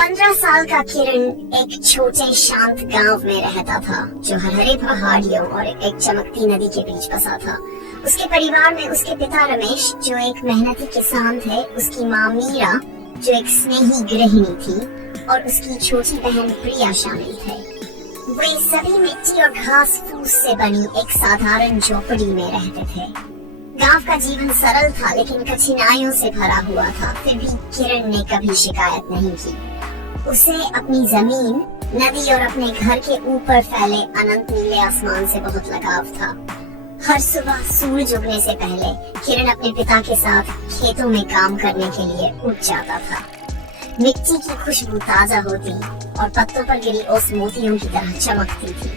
15 साल का किरण एक छोटे शांत गांव में रहता था जो हरे पहाड़ियों और एक चमकती नदी के बीच बसा था। उसके परिवार में उसके पिता रमेश जो एक मेहनती किसान थे, उसकी माँ मीरा जो एक स्नेही गृहिणी थी और उसकी छोटी बहन प्रिया शामिल थे। वे सभी मिट्टी और घास फूस से बनी एक साधारण झोपड़ी में रहते थे। गांव का जीवन सरल था लेकिन कठिनाइयों से भरा हुआ था। फिर भी किरण ने कभी शिकायत नहीं की। उसे अपनी जमीन, नदी और अपने घर के ऊपर फैले अनंत नीले आसमान से बहुत लगाव था। हर सुबह सूरज उगने से पहले किरण अपने पिता के साथ खेतों में काम करने के लिए उठ जाता था। मिट्टी की खुशबू ताजा होती और पत्तों पर गिरी ओस मोतियों की तरह चमकती थी।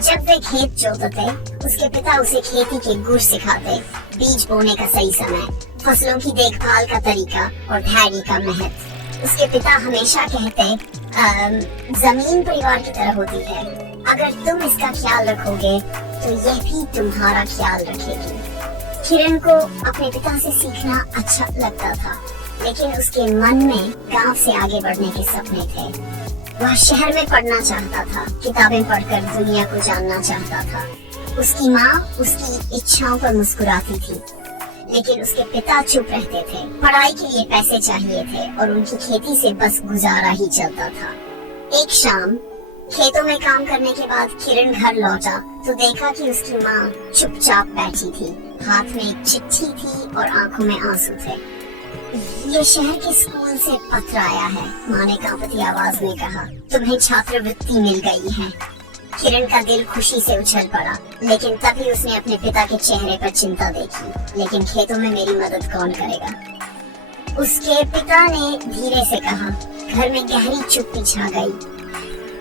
जब वे खेत जोतते, उसके पिता उसे खेती के गुर सिखाते, बीज बोने का सही समय, फसलों की देखभाल का तरीका और धैर्य का महत्व। उसके पिता हमेशा कहते, जमीन परिवार की तरह होती है, अगर तुम इसका ख्याल रखोगे तो यह भी तुम्हारा ख्याल रखेगी। किरण को अपने पिता से सीखना अच्छा लगता था, लेकिन उसके मन में गांव से आगे बढ़ने के सपने थे। वह शहर में पढ़ना चाहता था, किताबें पढ़कर दुनिया को जानना चाहता था। उसकी माँ उसकी इच्छाओं पर मुस्कुराती थी, लेकिन उसके पिता चुप रहते थे। पढ़ाई के लिए पैसे चाहिए थे और उनकी खेती से बस गुजारा ही चलता था। एक शाम खेतों में काम करने के बाद किरण घर लौटा तो देखा कि उसकी माँ चुपचाप बैठी थी। हाथ में एक चिट्ठी थी और आंखों में आंसू थे। ये शहर के स्कूल से पत्र आया है, माँ ने कांपती आवाज में कहा। तुम्हें छात्रवृत्ति मिल गई है। किरण का दिल खुशी से उछल पड़ा, लेकिन तभी उसने अपने पिता के चेहरे पर चिंता देखी। लेकिन खेतों में मेरी मदद कौन करेगा? उसके पिता ने धीरे से कहा। घर में गहरी चुप्पी छा गई।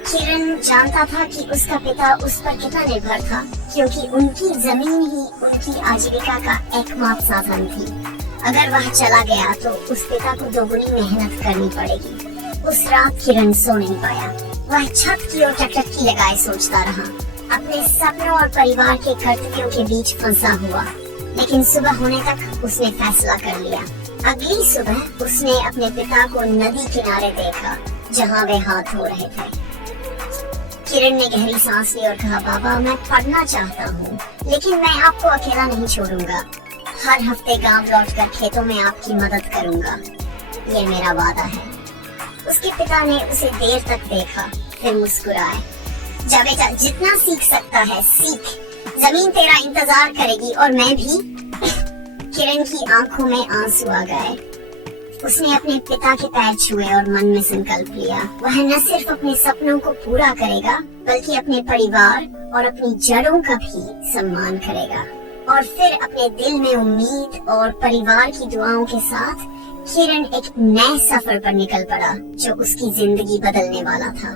किरण जानता था कि उसका पिता उस पर कितना निर्भर था, क्योंकि उनकी जमीन ही उनकी आजीविका का एकमात्र साधन थी। अगर वह चला गया तो उस पिता को दोगुनी मेहनत करनी पड़ेगी। उस रात किरण सो नहीं पाया। वह छत की ओर टकटकी लगाए सोचता रहा, अपने सपनों और परिवार के कर्तव्यों के बीच फंसा हुआ। लेकिन सुबह होने तक उसने फैसला कर लिया। अगली सुबह उसने अपने पिता को नदी किनारे देखा, जहां वे हाथ धो रहे थे। किरण ने गहरी सांस ली और कहा, बाबा मैं पढ़ना चाहता हूँ, लेकिन मैं आपको अकेला नहीं छोड़ूंगा। हर हफ्ते गांव लौटकर खेतों में आपकी मदद करूंगा, ये मेरा वादा है। उसके पिता ने उसे देर तक देखा, फिर मुस्कुराए। जा बेटा, जितना सीख सकता है सीख, जमीन तेरा इंतजार करेगी और मैं भी। किरण की आंखों में आंसू आ गए। उसने अपने पिता के पैर छुए और मन में संकल्प लिया, वह न सिर्फ अपने सपनों को पूरा करेगा, बल्कि अपने परिवार और अपनी जड़ों का भी सम्मान करेगा। और फिर अपने दिल में उम्मीद और परिवार की दुआओं के साथ किरण एक नए सफर पर निकल पड़ा, जो उसकी जिंदगी बदलने वाला था।